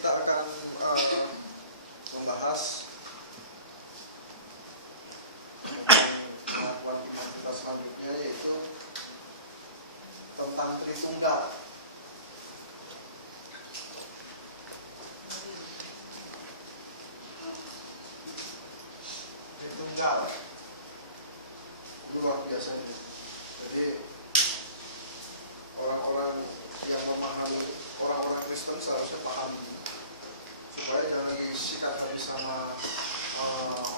kita akan membahas pengakuan iman kita selanjutnya, yaitu tentang Tritunggal. Tritunggal itu luar biasa ini. Jadi orang-orang yang memahami, orang-orang Kristen seharusnya paham supaya jangan disikat habis sama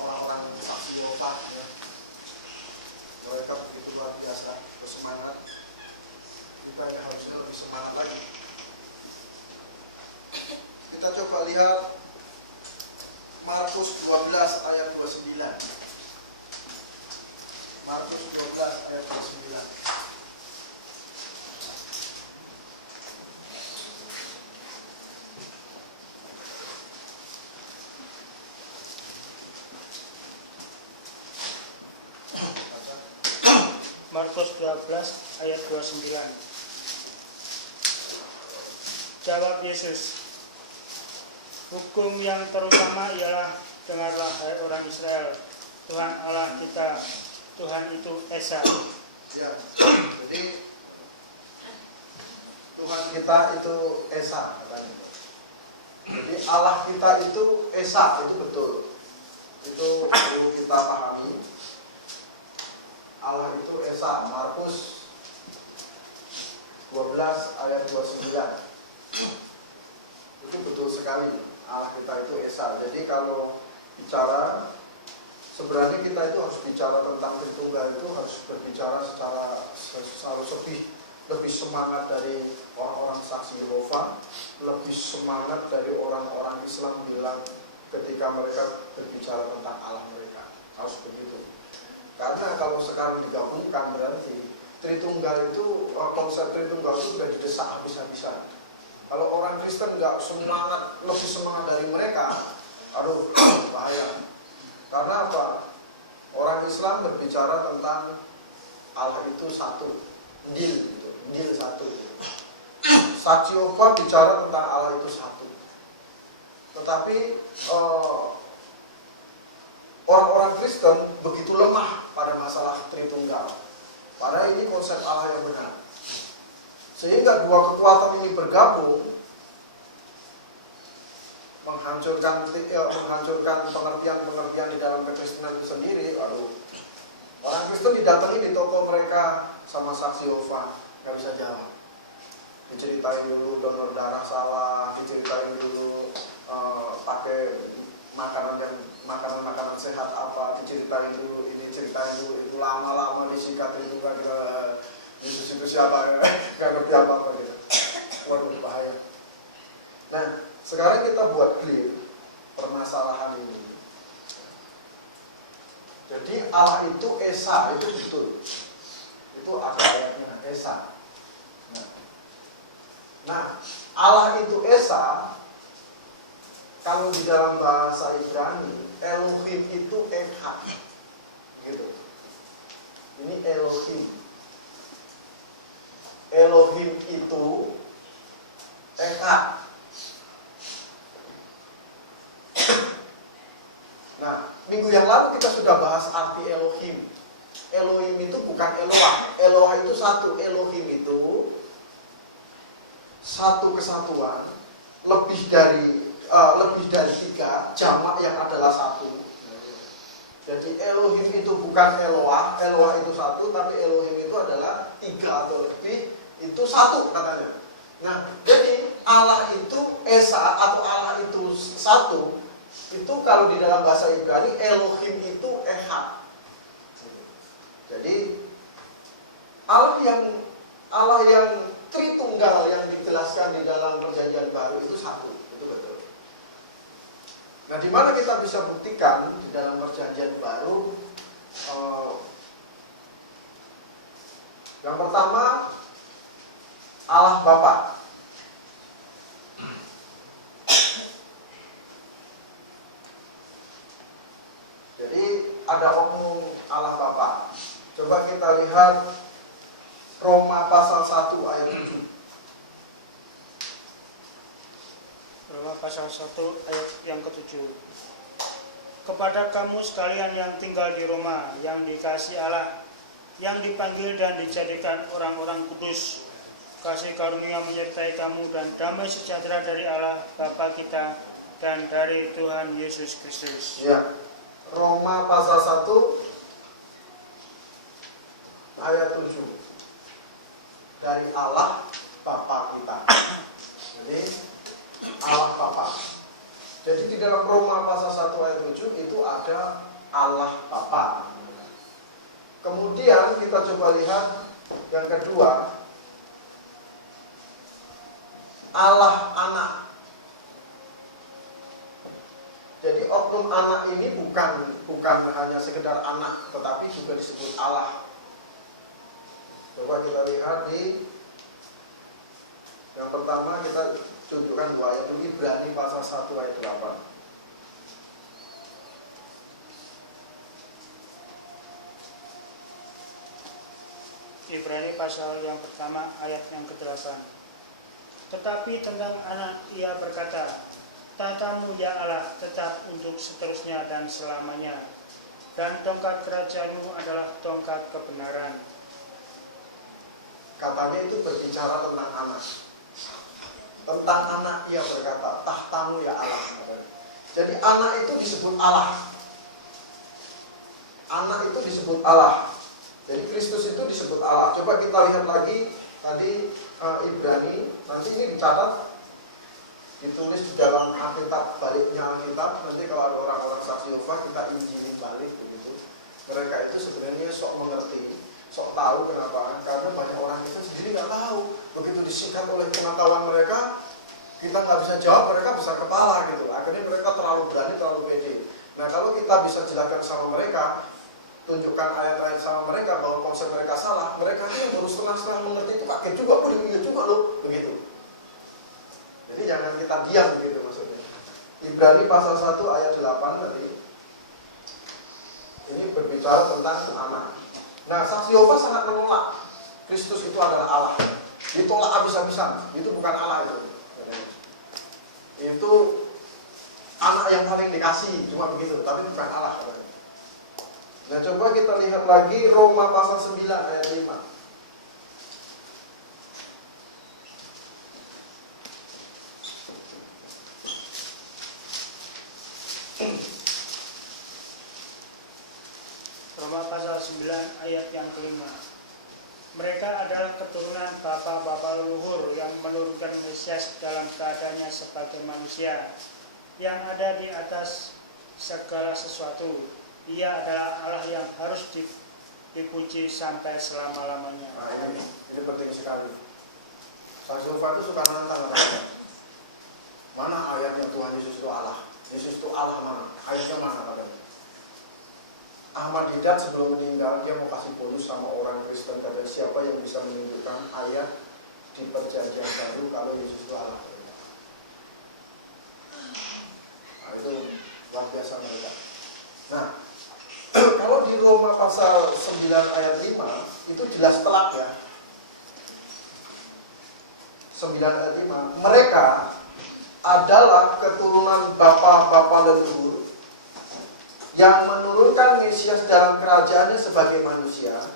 orang-orang saksi Yehova ya. Mereka begitu luar biasa, bersemangat. Kita ini harusnya lebih semangat lagi. Kita coba lihat Markus 12 ayat 29. Markus 12 ayat 29. Markus 12 ayat 29. Jawab Yesus, hukum yang terutama ialah, dengarlah hai orang Israel, Tuhan Allah kita, Tuhan itu Esa. Ya, jadi Tuhan kita itu Esa katanya. Jadi Allah kita itu Esa, itu betul. Itu perlu kita pahami. Allah itu Esa. Markus 12 ayat 29. Itu betul sekali. Allah kita itu Esa. Jadi kalau bicara, sebenarnya kita itu harus bicara tentang Tritunggal, itu harus berbicara harus lebih semangat dari orang-orang saksi Yehova, lebih semangat dari orang-orang Islam bilang ketika mereka berbicara tentang Allah mereka. Harus begitu. Karena kalau sekarang digabungkan berarti Tritunggal itu, konsep Tritunggal itu sudah didesak habis-habisan. Kalau orang Kristen nggak semangat, lebih semangat dari mereka, aduh bahaya. Karena apa? Orang Islam berbicara tentang Allah itu satu, Injil satu. Saksi Yehova bicara tentang Allah itu satu. Tetapi orang-orang Kristen begitu lemah pada masalah Tritunggal. Padahal ini konsep Allah yang benar. Sehingga dua kekuatan ini bergabung menghancurkan pengertian-pengertian di dalam kekristenan itu sendiri. Aduh, orang Kristen didatangi di toko mereka sama saksi Yehova, nggak bisa jawab. Diceritain dulu donor darah salah, diceritain dulu pakai makanan sehat apa, diceritain dulu ini, ceritain dulu itu, lama-lama disikat itu kan Yesus itu siapa, nggak ngerti apa-apa gitu. Waduh, bahaya. Nah, sekarang kita buat clear permasalahan ini. Jadi Allah itu Esa, itu betul. Itu ayatnya Esa. Nah, Allah itu Esa. Kalau di dalam bahasa Ibrani, Elohim itu Echad, gitu. Ini Elohim. Elohim itu Echad. Nah, minggu yang lalu kita sudah bahas arti Elohim. Elohim itu bukan Eloah. Eloah itu satu. Elohim itu satu kesatuan, lebih dari tiga, jamak yang adalah satu. Jadi Elohim itu bukan Eloah, Eloah itu satu, tapi Elohim itu adalah tiga atau lebih, itu satu katanya. Nah, jadi Allah itu Esa atau Allah itu satu, itu kalau di dalam bahasa Ibrani Elohim itu Echad. Jadi Allah yang Tritunggal yang dijelaskan di dalam Perjanjian Baru itu satu, itu betul. Nah, di mana kita bisa buktikan di dalam Perjanjian Baru? Yang pertama, Allah Bapa. Jadi ada oknum Allah Bapa. Coba kita lihat Roma pasal 1 ayat 7. Roma pasal 1 ayat yang ke-7. Kepada kamu sekalian yang tinggal di Roma, yang dikasihi Allah, yang dipanggil dan dijadikan orang-orang kudus, kasih karunia menyertai kamu dan damai sejahtera dari Allah Bapa kita dan dari Tuhan Yesus Kristus. Ya, Roma pasal 1 ayat 7. Dari Allah Bapa kita. Jadi Allah Bapa. Jadi di dalam Roma pasal 1 ayat 7 itu ada Allah Bapa. Kemudian kita coba lihat yang kedua, Allah Anak. Jadi oknum anak ini bukan hanya sekedar anak, tetapi juga disebut Allah. Coba kita lihat di yang pertama, kita tunjukkan dua ayat dulu, Ibrani pasal 1 ayat 8. Ibrani pasal yang pertama ayat yang ke-8. Tetapi tentang anak ia berkata, "Tahtamu ya Allah tetap untuk seterusnya dan selamanya, dan tongkat kerajaanmu adalah tongkat kebenaran." Katanya itu berbicara tentang anak. Tentang anak ia berkata, "Tahtamu ya Allah." Jadi anak itu disebut Allah. Anak itu disebut Allah. Jadi Kristus itu disebut Allah. Coba kita lihat lagi tadi Ibrani, nanti ini dicatat, ditulis di dalam Alkitab, baliknya Alkitab. Nanti kalau ada orang-orang saksi Yehova, kita injilin balik begitu. Mereka itu sebenarnya sok mengerti, sok tahu. Kenapa? Karena banyak orang itu sendiri nggak tahu. Begitu disikat oleh pengetahuan mereka, kita nggak bisa jawab, mereka besar kepala gitu. Akhirnya mereka terlalu berani, terlalu pede. Nah, kalau kita bisa jelaskan sama mereka, tunjukkan ayat-ayat sama mereka bahwa konsep mereka salah, mereka itu yang baru setengah-setengah mengerti itu kaget juga, oh iya juga loh, begitu. Jadi jangan kita diam begitu maksudnya. Ibrani pasal 1 ayat 8 tadi, ini berbicara tentang anak. Nah, saksi Yehova sangat menolak Kristus itu adalah Allah. Ditolak habis-habisan, itu bukan Allah itu. Itu anak yang paling dikasih, cuma begitu, tapi bukan Allah. Nah, coba kita lihat lagi Roma pasal 9 ayat 5. Roma pasal 9 ayat yang kelima. Mereka adalah keturunan bapa-bapa leluhur yang menurunkan Mesias dalam keadaannya sebagai manusia yang ada di atas segala sesuatu. Ia adalah Allah yang harus dipuji sampai selama-lamanya. Nah, ini penting sekali. Saksi Yehova itu suka nantang. Mana ayat yang Tuhan Yesus itu Allah? Yesus itu Allah mana? Ayatnya mana katanya? Ahmad Didat sebelum meninggal, dia mau kasih bonus sama orang Kristen, kata siapa yang bisa menunjukkan ayat di perjanjian baru kalau Yesus itu Allah. Nah, itu luar biasa mereka. Nah, kalau di Roma pasal 9 ayat 5 itu jelas telak ya. 9 ayat 5, mereka adalah keturunan bapa-bapa leluhur yang menurunkan Mesias dalam kerajaannya sebagai manusia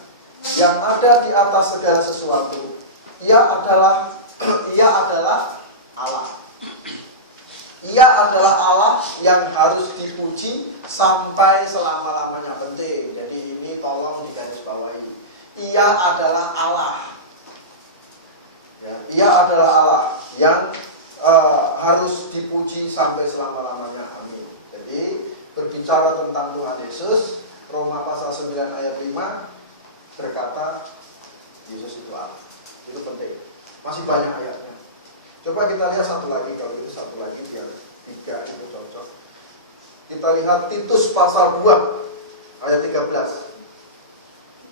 yang ada di atas segala sesuatu. Ia adalah Allah. Ia adalah Allah yang harus dipuji sampai selama-lamanya. Penting. Jadi ini tolong digarisbawahi. Ia adalah Allah. Ya, ia adalah Allah yang harus dipuji sampai selama-lamanya. Amin. Jadi berbicara tentang Tuhan Yesus, Roma pasal 9 ayat 5 berkata Yesus itu Allah. Itu penting. Masih banyak ayatnya. Coba kita lihat satu lagi, kalau itu satu lagi biar 3 itu cocok. Kita lihat Titus pasal 2 ayat 13.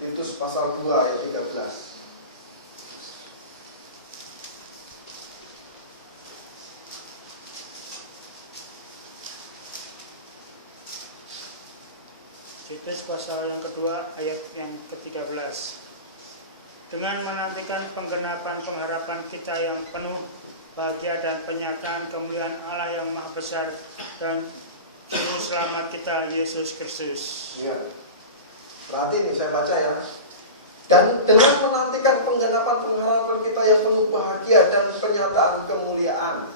Titus pasal 2 ayat 13. Titus pasal yang kedua ayat yang ke-13. Dengan menantikan penggenapan pengharapan kita yang penuh bahagia dan penyataan kemuliaan Allah yang Maha Besar dan Juru Selamat kita, Yesus Kristus. Ya. Berarti ini saya baca ya. Dan dengan menantikan penggenapan pengharapan kita yang penuh bahagia dan penyataan kemuliaan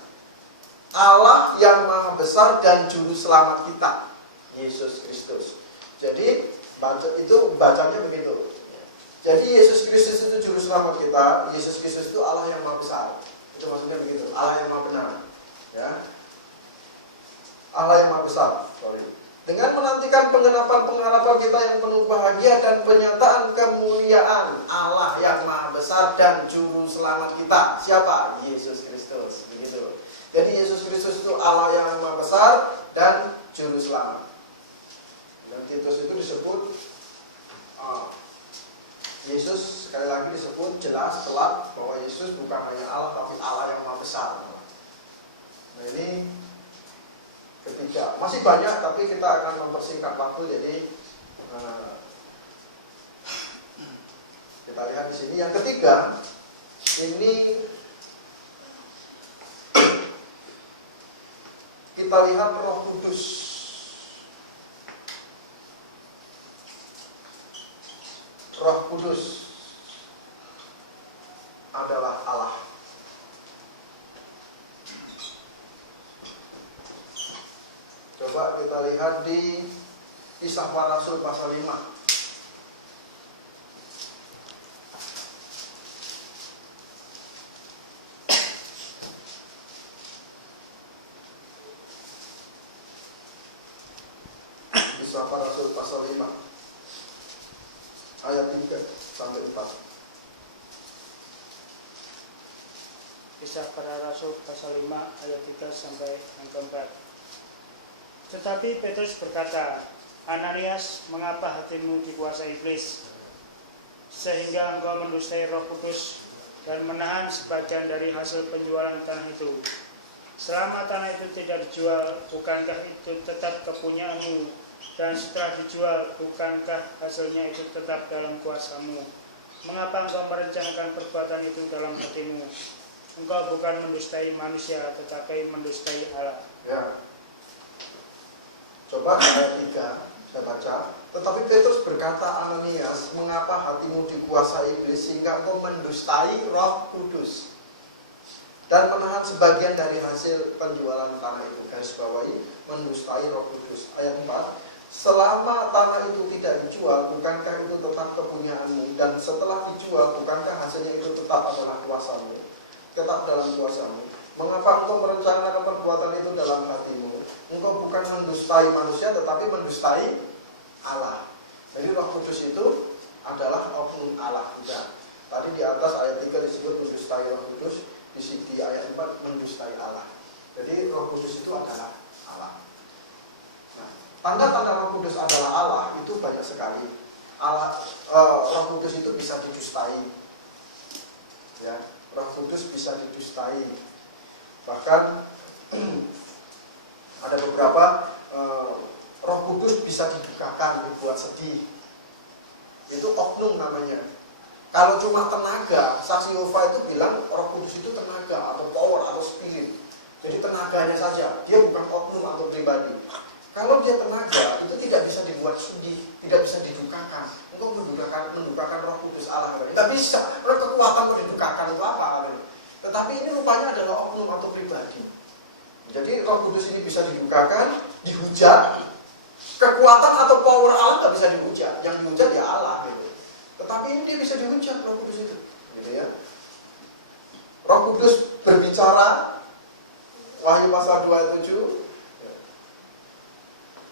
Allah yang Maha Besar dan Juru Selamat kita, Yesus Kristus. Jadi bacanya begitu. Jadi Yesus Kristus itu Juru Selamat kita. Yesus Kristus itu Allah yang Maha Besar. Itu maksudnya begitu. Allah yang Maha Benar. Ya. Allah yang Maha Besar. Dengan menantikan penggenapan pengharapan kita yang penuh bahagia dan penyataan kemuliaan Allah yang Maha Besar dan Juru Selamat kita. Siapa? Yesus Kristus. Begitu. Jadi Yesus Kristus itu Allah yang Maha Besar dan Juru Selamat. Dan Titus itu disebut Yesus, sekali lagi disebut jelas telak bahwa Yesus bukan hanya Allah tapi Allah yang Maha Besar. Nah ini ketiga, masih banyak tapi kita akan mempersingkat waktu. Jadi kita lihat di sini yang ketiga ini kita lihat Roh Kudus. Roh Kudus adalah Allah. Coba kita lihat di Kisah Para Rasul pasal 5. Kisah Para Rasul pasal 5 ayat 3 sampai 4. Kisah Para Rasul pasal 5 ayat 3 sampai yang keempat. Tetapi Petrus berkata, Ananias, mengapa hatimu dikuasai iblis, sehingga engkau mendustai Roh Kudus dan menahan sebagian dari hasil penjualan tanah itu? Selama tanah itu tidak dijual, bukankah itu tetap kepunyaanmu? Dan setelah dijual, bukankah hasilnya itu tetap dalam kuasamu? Mengapa engkau merencanakan perbuatan itu dalam hatimu? Engkau bukan mendustai manusia, tetapi mendustai Allah. Ya. Coba ayat 3 saya baca. Tetapi Petrus berkata, Ananias, mengapa hatimu dikuasai iblis sehingga engkau mendustai Roh Kudus dan menahan sebagian dari hasil penjualan tanah itu? Garis bawahi, mendustai Roh Kudus. Ayat 4. Selama tanah itu tidak dijual, bukankah itu tetap kepunyaanmu? Dan setelah dijual, bukankah hasilnya itu tetap adalah kuasamu? Tetap dalam kuasamu. Mengapa engkau merencanakan perbuatan itu dalam hatimu? Engkau bukan mendustai manusia, tetapi mendustai Allah. Jadi Roh Kudus itu adalah oknum Allah juga. Tadi di atas ayat 3 disebut mendustai Roh Kudus, di ayat 4 mendustai Allah. Jadi Roh Kudus itu adalah Allah. Tanda-tanda Roh Kudus adalah Allah itu banyak sekali. Roh Kudus itu bisa didustai. Ya, Roh Kudus bisa didustai. Bahkan ada beberapa Roh Kudus bisa didukakan, dibuat sedih. Itu oknum namanya. Kalau cuma tenaga, saksi Yehova itu bilang Roh Kudus itu tenaga atau power atau spirit. Jadi tenaganya saja, dia bukan oknum atau pribadi. Kalau dia tenaga, itu tidak bisa dibuat sedih, tidak bisa didukakan. Untuk mendukakan Roh Kudus Allah. Tidak bisa, kekuatan untuk didukakan itu apa? Tetapi ini rupanya adalah oknum atau pribadi. Jadi Roh Kudus ini bisa didukakan, dihujat. Kekuatan atau power Allah tidak bisa dihujat. Yang dihujat ya Allah. Gitu. Tetapi ini dia bisa dihujat Roh Kudus itu. Gitu ya. Roh Kudus berbicara, Wahyu pasal 2 ayat 7.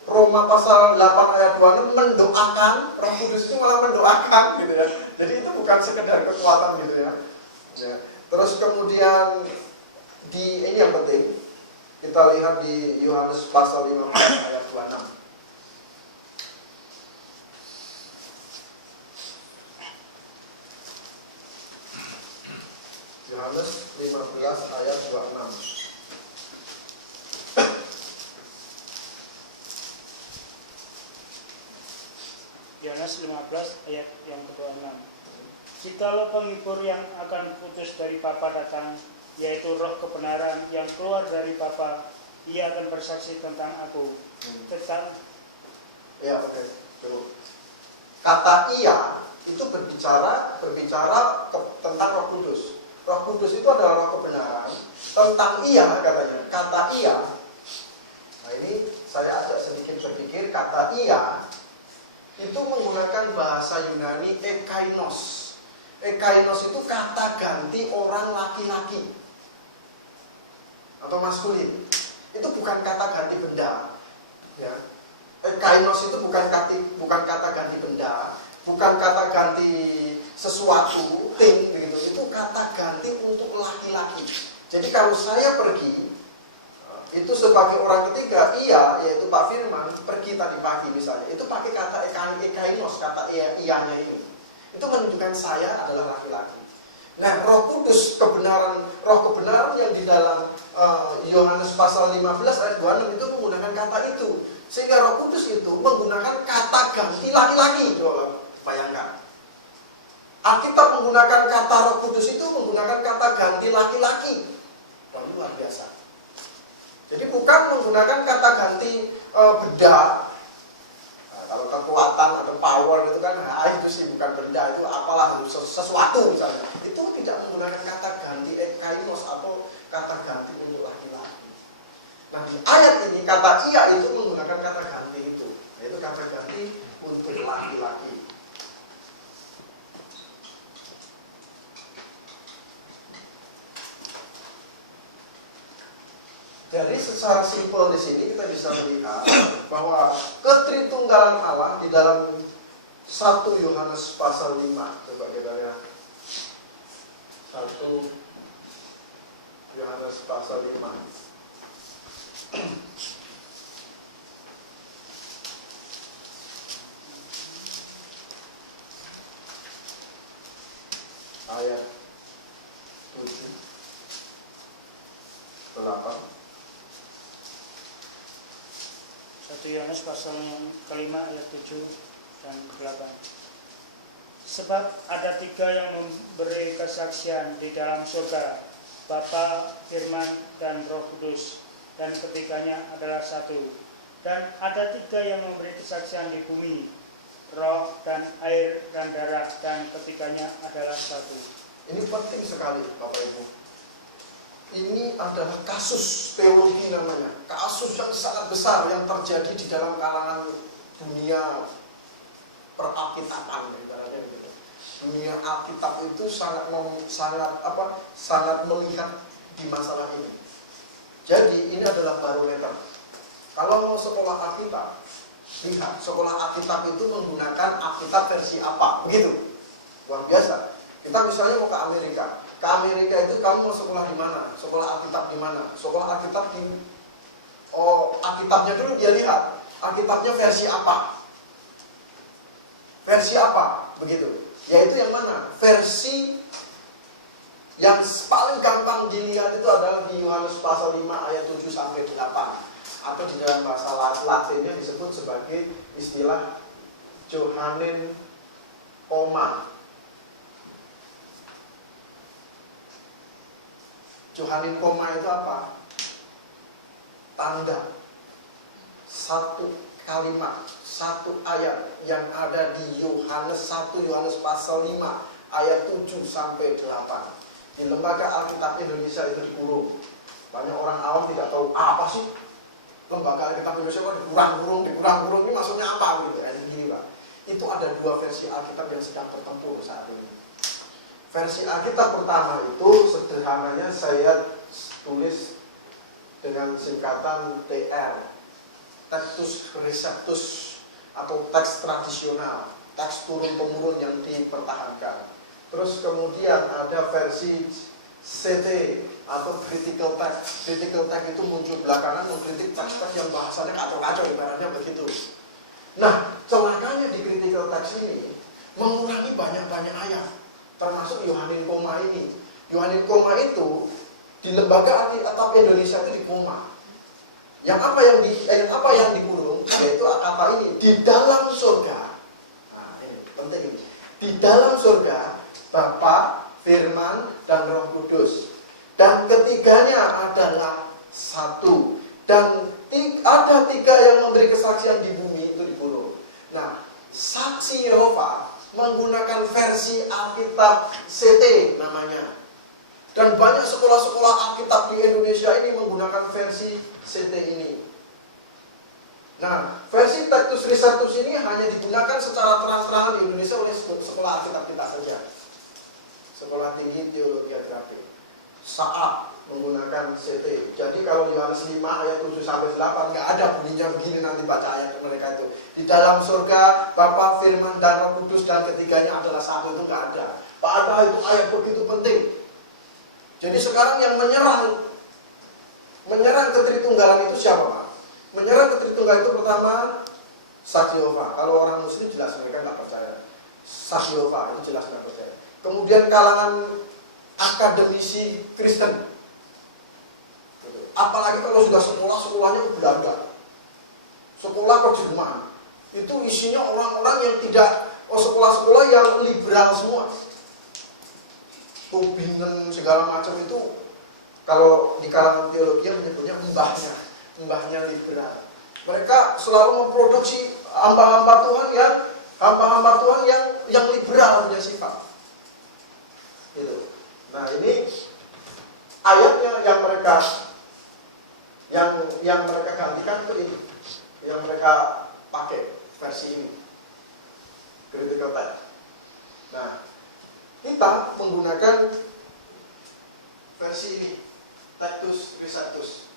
Roma pasal 8 ayat 26 mendoakan. Roh Kudus itu malah mendoakan gitu ya. Jadi itu bukan sekedar kekuatan gitu ya. Terus kemudian ini yang penting kita lihat di Yohanes pasal 15 ayat 26. Yohanes 15 ayat 26. Yohanes 15 ayat yang ke-26. Jikalau penghibur yang akan putus dari Bapa datang, yaitu roh kebenaran yang keluar dari Bapa, ia akan bersaksi tentang aku. Tentang Ya, oke. Dulu. Kata ia itu berbicara tentang Roh Kudus. Roh Kudus itu adalah roh kebenaran. Tentang ia katanya, kata ia. Nah, ini saya ajak sedikit berpikir, kata ia itu menggunakan bahasa Yunani ekainos. Ekainos itu kata ganti orang laki-laki atau maskulin. Itu bukan kata ganti benda, ya. Ekainos itu bukan kata ganti benda, bukan kata ganti sesuatu, thing, begitu. Itu kata ganti untuk laki-laki. Jadi kalau saya pergi, itu sebagai orang ketiga, ia, yaitu Pak Firman, pergi tadi pagi misalnya, itu pakai kata ekainos, kata ianya ini. Itu menunjukkan saya adalah laki-laki. Nah, Roh Kudus, roh kebenaran yang di dalam Yohanes pasal 15 ayat 26 itu menggunakan kata itu. Sehingga Roh Kudus itu menggunakan kata ganti laki-laki. Coba bayangkan. Alkitab menggunakan kata Roh Kudus itu menggunakan kata ganti laki-laki. Wah, luar biasa. Jadi bukan menggunakan kata ganti benda. Nah, kalau kekuatan atau power itu kan, itu sih bukan benda, itu apalah sesuatu misalnya. Itu tidak menggunakan kata ganti ekainos atau kata ganti untuk laki-laki. Nah, di ayat ini kata ia itu menggunakan kata ganti itu, yaitu kata ganti untuk laki-laki. Jadi secara simpel di sini kita bisa melihat bahwa ketritunggalan Allah di dalam 1 Yohanes pasal 5. Coba kita lihat 1 Yohanes pasal 5. Ayat 7, 8. 1 Yohanes pasal yang kelima ayat 7 dan 8. Sebab ada 3 yang memberi kesaksian di dalam surga, Bapa, Firman, dan Roh Kudus, dan ketiganya adalah satu. Dan ada 3 yang memberi kesaksian di bumi, roh dan air dan darat, dan ketiganya adalah satu. Ini penting sekali Bapak Ibu. Ini adalah kasus teologi namanya, kasus yang sangat besar yang terjadi di dalam kalangan dunia peralkitaban, ibaratnya begitu. Dunia Alkitab itu sangat melihat di masalah ini. Jadi ini adalah barometer. Kalau mau sekolah Alkitab, lihat sekolah Alkitab itu menggunakan Alkitab versi apa, begitu. Luar biasa. Kita misalnya mau ke Amerika. Ke Amerika itu kamu mau sekolah di mana? Sekolah Alkitab di mana? Sekolah Alkitab di Alkitabnya dulu dia lihat. Alkitabnya versi apa? Versi apa? Begitu. Yaitu yang mana? Versi yang paling gampang dilihat itu adalah di Yohanes pasal 5 ayat 7 sampai 8. Atau di dalam bahasa Latinnya disebut sebagai istilah Johannine Koma. Johannine Koma itu apa? Tanda. Satu kalimat, satu ayat yang ada di Yohanes 1 Yohanes pasal 5 ayat 7 sampai 8. Di Lembaga Alkitab Indonesia itu dikurung. Banyak orang awam tidak tahu apa sih Lembaga Alkitab Indonesia kok dikurang-kurung ini maksudnya apa gitu. Gini Pak. Itu ada 2 versi Alkitab yang sedang bertempur saat ini. Versi Alkitab pertama itu sederhananya saya tulis dengan singkatan TR, Textus Receptus, atau teks tradisional, teks turun-temurun yang dipertahankan. Terus kemudian ada versi CT atau critical text. Critical text itu muncul belakangan mengkritik teks-teks yang bahasanya kacau-kacau, ibaratnya begitu. Nah, celakanya di critical text ini mengurangi banyak-banyak ayat, termasuk Johannine Koma ini. Johannine Koma itu di Lembaga Alkitab Indonesia itu di koma. Yang apa yang dikurung? Yaitu kata ini, di dalam surga. Nah, ini penting ini. Di dalam surga Bapa, Firman, dan Roh Kudus. Dan ketiganya adalah satu. Dan ada tiga yang memberi kesaksian di bumi itu dibunuh. Nah, saksi Yehova menggunakan versi Alkitab CT namanya. Dan banyak sekolah-sekolah Alkitab di Indonesia ini menggunakan versi CT ini. Nah, versi Tactus Restatus ini hanya digunakan secara terang-terangan di Indonesia oleh sekolah Alkitab kita saja. Sekolah Tinggi Teologi Agrafik. Saat menggunakan CT. Jadi kalau Yohanes 5 ayat 7 sampai 8 nggak ada bunyinya begini, nanti baca ayat mereka itu. Di dalam surga Bapa, Firman, dan Roh Kudus dan ketiganya adalah satu, itu nggak ada. Padahal itu ayat begitu penting. Jadi sekarang yang menyerang ketritunggalan itu siapa, Pak? Menyerang ketritunggalan itu pertama saksi Yehova. Kalau orang Muslim jelas mereka nggak percaya. Saksi Yehova itu jelas nggak percaya. Kemudian kalangan akademisi Kristen. Apalagi kalau sudah sekolahnya Belanda, sekolah ke Jerman, itu isinya orang-orang yang sekolah-sekolah yang liberal semua. Tubingen segala macam itu, kalau di kalangan teologi menyebutnya mbahnya liberal. Mereka selalu memproduksi hamba-hamba Tuhan yang liberal punya sifat. Gitu. Nah, ini ayatnya yang mereka gantikan itu ini, yang mereka pakai versi ini, critical text. Nah, kita menggunakan versi ini, Tactus Restatus.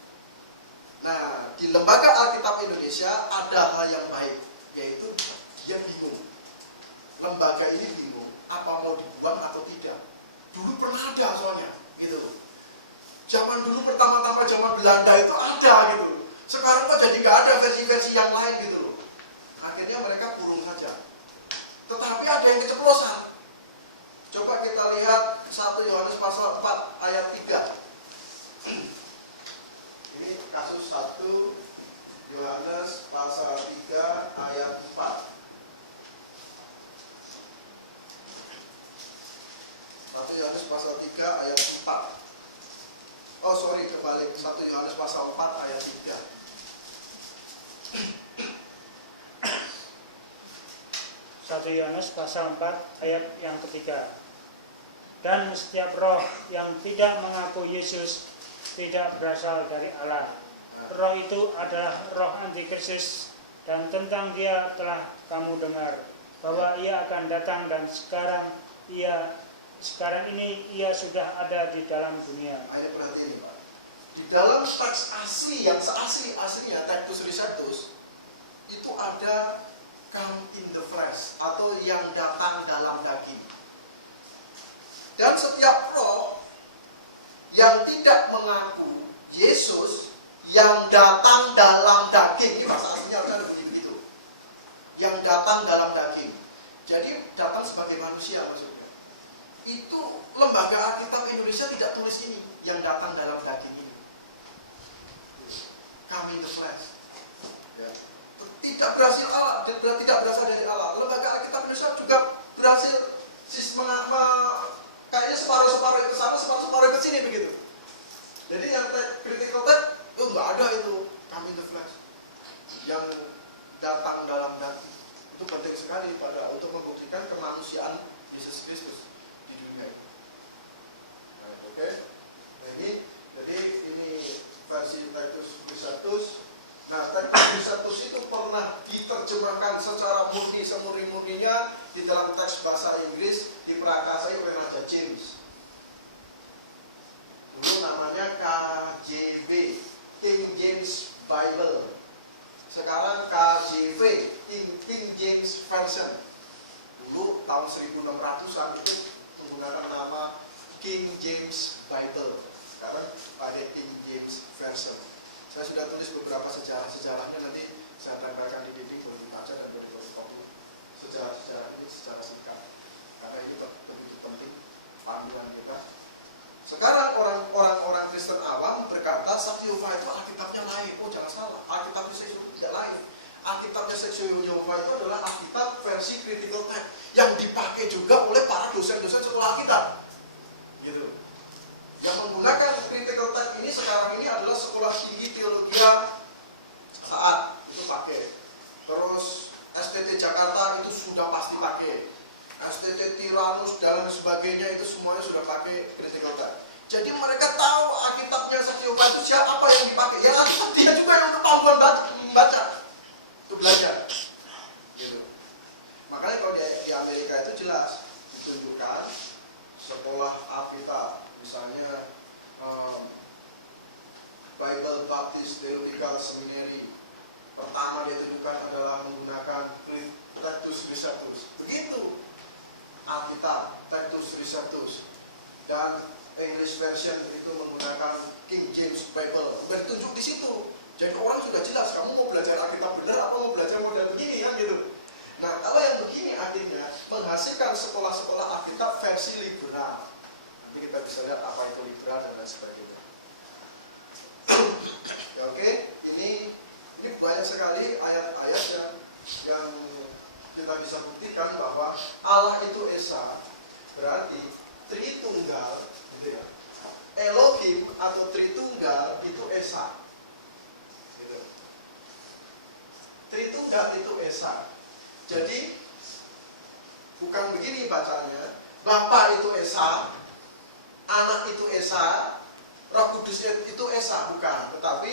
Nah, di Lembaga Alkitab Indonesia ada hal yang baik, yaitu dia bingung. Lembaga ini bingung, apa mau dibuang atau tidak. Dulu pernah ada soalnya, gitu. Zaman dulu pertama-tama zaman Belanda itu ada gitu. Sekarang kok jadi nggak ada versi-versi yang lain gitu loh. Akhirnya mereka kurung saja. Tetapi ada yang keceplosan. Coba kita lihat 1 Yohanes pasal 4 ayat 3. Ini kasus 1 Yohanes pasal 3 ayat 4. 1 Yohanes pasal 3 ayat 4. Oh sorry, kebalik. 1 Yohanes pasal 4 ayat 3. 1 Yohanes pasal 4 ayat yang ketiga. Dan setiap roh yang tidak mengaku Yesus tidak berasal dari Allah. Roh itu adalah roh antikristus, dan tentang dia telah kamu dengar bahwa ia akan datang, dan sekarang ini ia sudah ada di dalam dunia. Ayo perhatiin, Pak. Di dalam teks asli yang seasli-aslinya Tactus Restatus itu ada come in the flesh atau yang datang dalam daging. Dan setiap roh yang tidak mengaku Yesus yang datang dalam daging, ini bahasa aslinya harusnya begitu. Yang datang dalam daging. Jadi datang sebagai manusia maksudnya. Itu Lembaga Alkitab Indonesia tidak tulis ini, yang datang dalam daging ini. Kami the flesh. Ya. Tidak berhasil Allah, tidak berasal dari Allah. Lembaga Alkitab Indonesia juga berhasil kayaknya separuh-separuh ke sana, separuh-separuh ke sini begitu. Jadi yang critical text itu nggak ada itu kami the flesh, yang datang dalam daging. Itu penting sekali untuk membuktikan kemanusiaan Yesus Kristus. Oke. Nah, jadi ini versi Tactus Restatus. Nah, Tactus Restatus itu pernah diterjemahkan secara murni semurni-murninya di dalam teks bahasa Inggris, diprakasai oleh Raja James. Dulu namanya KJV, King James Bible. Sekarang KJV, King James Version. Dulu tahun 1600-an itu menggunakan nama King James Bible. Sekarang pakai King James Version. Saya sudah tulis beberapa sejarahnya, nanti saya tempelkan di dinding, boleh dibaca dan boleh dikopi. Sejarah ini secara singkat, karena ini begitu penting panduan kita. Sekarang orang Kristen awam berkata saksi Yehova itu Alkitabnya lain. Oh jangan salah, Alkitab itu tidak lain. Alkitabnya Saksi Yehova itu adalah Alkitab versi critical text yang dipakai juga oleh para dosen-dosen sekolah Alkitab. Gitu. Yang menggunakan critical text ini sekarang ini adalah Sekolah Tinggi Teologi saat itu pakai. Terus STT Jakarta itu sudah pasti pakai. STT Tiranus dan sebagainya itu semuanya sudah pakai critical text. Jadi mereka tahu Alkitabnya Saksi Yehova itu siapa yang dipakai. Yang Alkitab dia juga yang kemampuan membaca, untuk belajar. Gitu. Makanya kalau di Amerika itu jelas ditunjukkan sekolah Alkitab, misalnya Bible Baptist Theological Seminary. Pertama dia tunjukkan adalah menggunakan Textus Receptus. Begitu Alkitab Textus Receptus. Dan English version itu menggunakan King James Bible. Bertunjuk di situ. Jadi orang sudah jelas kamu mau belajar Alkitab benar apa mau belajar model begini kan gitu. Nah, kalau yang begini akhirnya menghasilkan sekolah-sekolah Alkitab versi liberal. Nanti kita bisa lihat apa itu liberal dan lain sebagainya. Ya, oke, ini banyak sekali ayat-ayat yang kita bisa buktikan bahwa Allah itu Esa, berarti Tritunggal, gitu ya. Elohim atau Tritunggal itu Esa. Gitu. Tritunggal itu Esa. Jadi bukan begini bacanya, Bapa itu Esa, Anak itu Esa, Roh Kudus itu Esa, bukan. Tetapi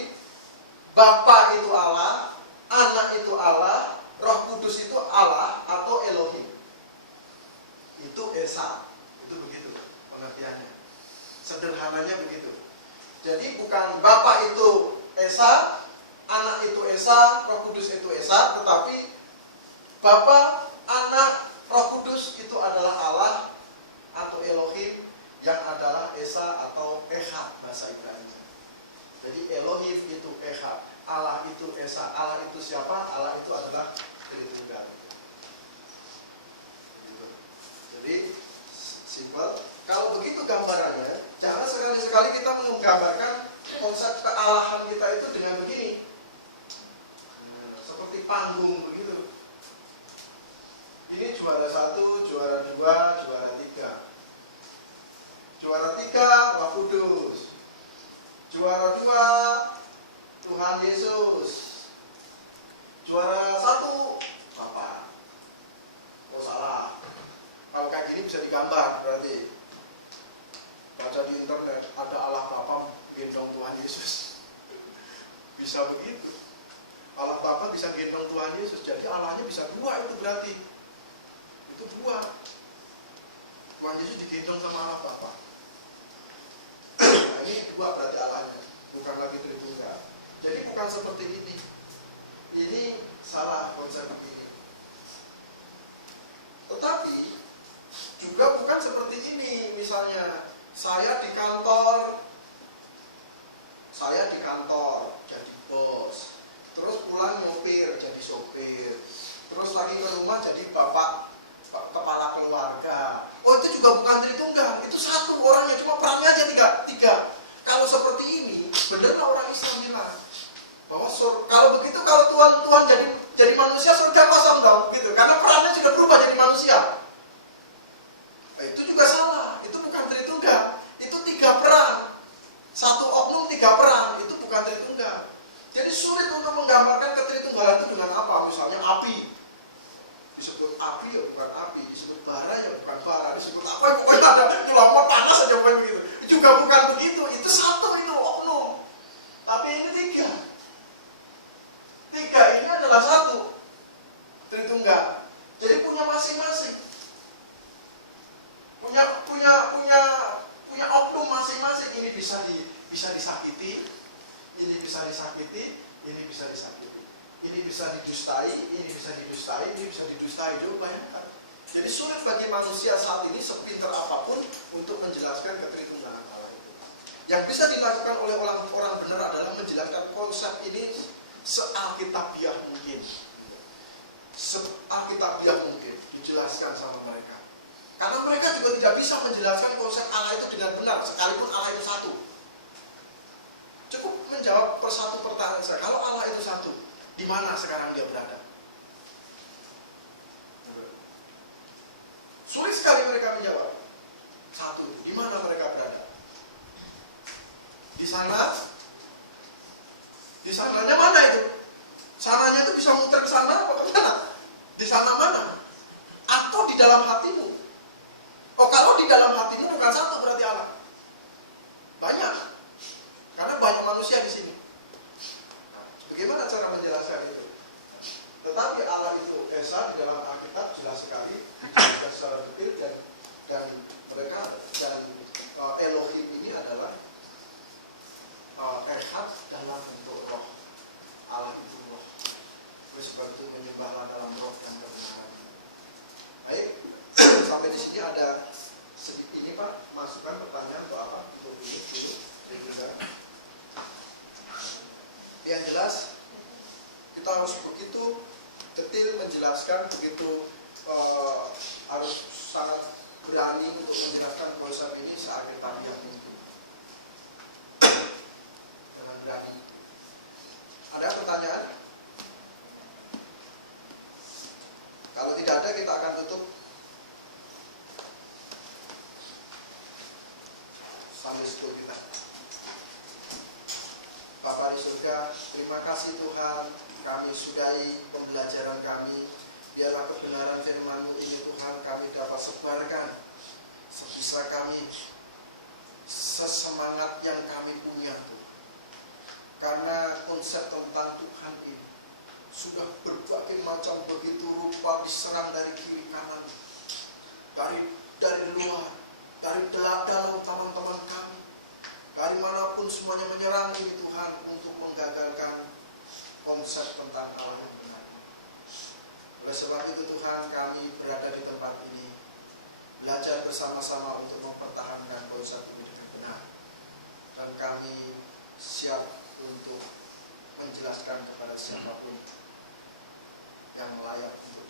Bapa itu Allah, Anak itu Allah, Roh Kudus itu Allah atau Elohim. Itu Esa. Itu begitu pengertiannya. Sederhananya begitu. Jadi bukan Bapa itu Esa, Anak itu Esa, Roh Kudus itu Esa, tetapi Bapa, Anak, Roh Kudus itu adalah Allah atau Elohim yang adalah Esa atau Echad bahasa Ibrani. Jadi Elohim itu Echad, Allah itu Esa. Allah itu siapa? Allah itu adalah Tritunggal. Gitu. Jadi simpel. Kalau begitu gambarannya, jangan sekali-sekali kita menggambarkan konsep kealahan kita itu dengan begini. Seperti panggung begitu. Ini juara 1, juara 2, juara 3. Juara 3, Roh Kudus. Juara 2, Tuhan Yesus. Juara 1, Bapa. Oh salah. Kalau kayak gini bisa digambar berarti. Baca di internet, ada Allah Bapa gendong Tuhan Yesus. Bisa begitu. Allah Bapa bisa gendong Tuhan Yesus. Jadi Allahnya bisa dua itu berarti. Itu dua. Tuhan Yesus digendong sama Allah Bapa. Nah, ini dua berarti Allahnya, bukan lagi Tritunggal. Jadi bukan seperti ini. Ini salah konsep ini. Tetapi juga bukan seperti ini. Misalnya saya di kantor jadi bos. Terus pulang nyopir jadi sopir. Terus lagi ke rumah jadi bapak kepala keluarga. Oh itu juga bukan Tritunggal, itu satu orangnya, cuma perannya aja tiga. Kalau seperti ini, benerlah orang Islam bilang bahwa kalau begitu kalau Tuhan jadi manusia surga kosong dong, gitu. Karena perannya sudah berubah jadi manusia. Nah, itu juga salah, itu bukan Tritunggal, itu tiga peran, satu oknum tiga peran, itu bukan Tritunggal. Jadi sulit untuk menggambarkan ketritunggalan itu dengan apa? Misalnya api. Disebut api ya bukan api, disebut bara ya bukan bara, disebut apa ya pokoknya ada nyelomot panas aja pokoknya begitu. Juga bukan begitu, itu satu itu oknum. Tapi ini tiga. Tiga ini adalah satu Tritunggal. Jadi punya masing-masing. Punya oknum masing-masing. Ini bisa disakiti, ini bisa disakiti, ini bisa disakiti. Ini bisa didustai, ini bisa didustai, ini bisa didustai. Coba bayangkan. Jadi sulit bagi manusia saat ini sepintar apapun untuk menjelaskan ketritunggalan Allah itu. Yang bisa dilakukan oleh orang-orang benar adalah menjelaskan konsep ini sealkitabiah mungkin. Sealkitabiah mungkin dijelaskan sama mereka. Karena mereka juga tidak bisa menjelaskan konsep Allah itu dengan benar, sekalipun Allah itu satu. Cukup menjawab persatu pertanyaan saya, kalau Allah itu satu, Di mana sekarang dia berada? Sulit sekali mereka menjawab. Satu, di mana mereka berada? Di sana? Di sananya mana itu? Sananya itu bisa muter ke sana apa ke mana? Di sana mana? Atau di dalam hatimu? Oh, kalau di dalam hatimu bukan satu berarti Allah. Banyak. Karena banyak manusia di sini. Bagaimana cara menjelaskan itu? Tetapi Allah itu Esa di dalam Alkitab jelas sekali dijelaskan secara detail dan mereka dan Elohim ini adalah Echad dalam bentuk roh. Allah itu roh. Oleh sebab itu menyembahlah dalam roh dan kebenaran. Baik, sampai di sini ada sedikit ini Pak, masukan pertanyaan untuk apa? Untuk dulu. Yang jelas kita harus begitu detail menjelaskan, begitu harus sangat berani untuk menjelaskan konsep ini seakhir tabiat itu dengan berani. Ada pertanyaan? Kalau tidak ada kita akan tutup Sunday School kita. Bapa di surga, terima kasih Tuhan, kami sudahi pembelajaran kami. Biarlah kebenaran firman-Mu ini Tuhan kami dapat sebarkan sebisa kami, sesemangat yang kami punya Tuhan. Karena konsep tentang Tuhan ini sudah berbagai macam begitu rupa diserang dari kiri kanan, dari luar, dari dalam teman-teman kami. Dari manapun semuanya menyerang ini Tuhan untuk menggagalkan konsep tentang Allah yang benar. Oleh sebab itu Tuhan kami berada di tempat ini, belajar bersama-sama untuk mempertahankan konsep ini dengan benar. Dan kami siap untuk menjelaskan kepada siapapun yang layak untuk